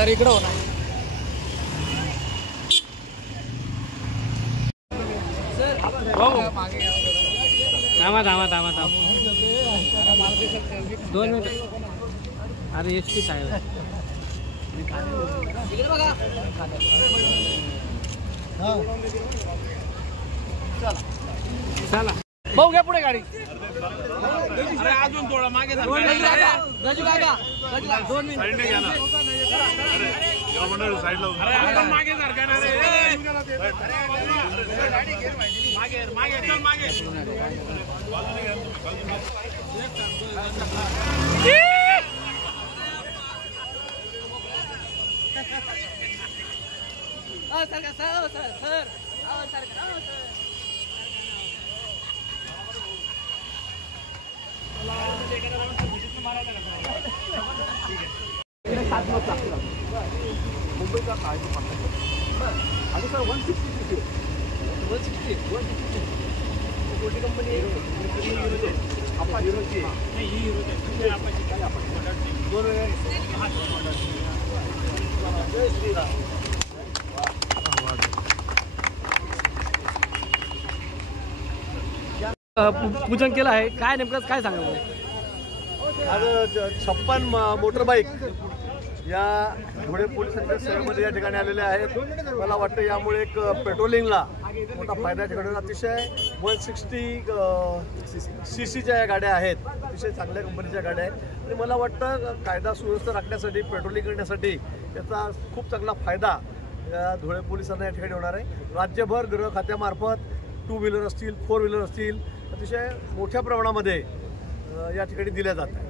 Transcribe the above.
Sir इकडं होणार थांबा थांबा थांबा थांबा 2 मिनिट. अरे एसटी साहेब चला भाऊ घ्या पुढे गाडी. अरे अजून थोडा मागे जा. गजू काका 2 मिनिट साइडने घ्या ना. अरे या मंडळ साइडला. अरे आपण मागे जर का ना रे. मागे मागे चल मागे. बाजूने घ्या. Sir sir sir sir sir मुंबईचा काय तो आणि सर 160 मोठी कंपनी आपण हिरोची नाही ही हिरोची आपण काय आपण दोन जय श्रीराम. पूजन केलं आहे. काय नेमकं काय सांगा आज 56 मोटरबाईक या धुळे पोलिसांच्या सेवेमध्ये या ठिकाणी आलेल्या आहेत. मला वाटतं यामुळे एक पेट्रोलिंगला मोठा फायदा ठिकाणी. अतिशय 160 CCच्या या गाड्या आहेत. अतिशय चांगल्या कंपनीच्या गाड्या आहेत आणि मला वाटतं कायदा सुव्यवस्था राखण्यासाठी पेट्रोलिंग करण्यासाठी याचा खूप चांगला फायदा या धुळे पोलिसांना या ठिकाणी होणार आहे. राज्यभर गृह खात्यामार्फत 2 व्हीलर असतील 4 व्हीलर असतील अतिशय मोठ्या प्रमाणामध्ये या ठिकाणी दिल्या जात आहेत.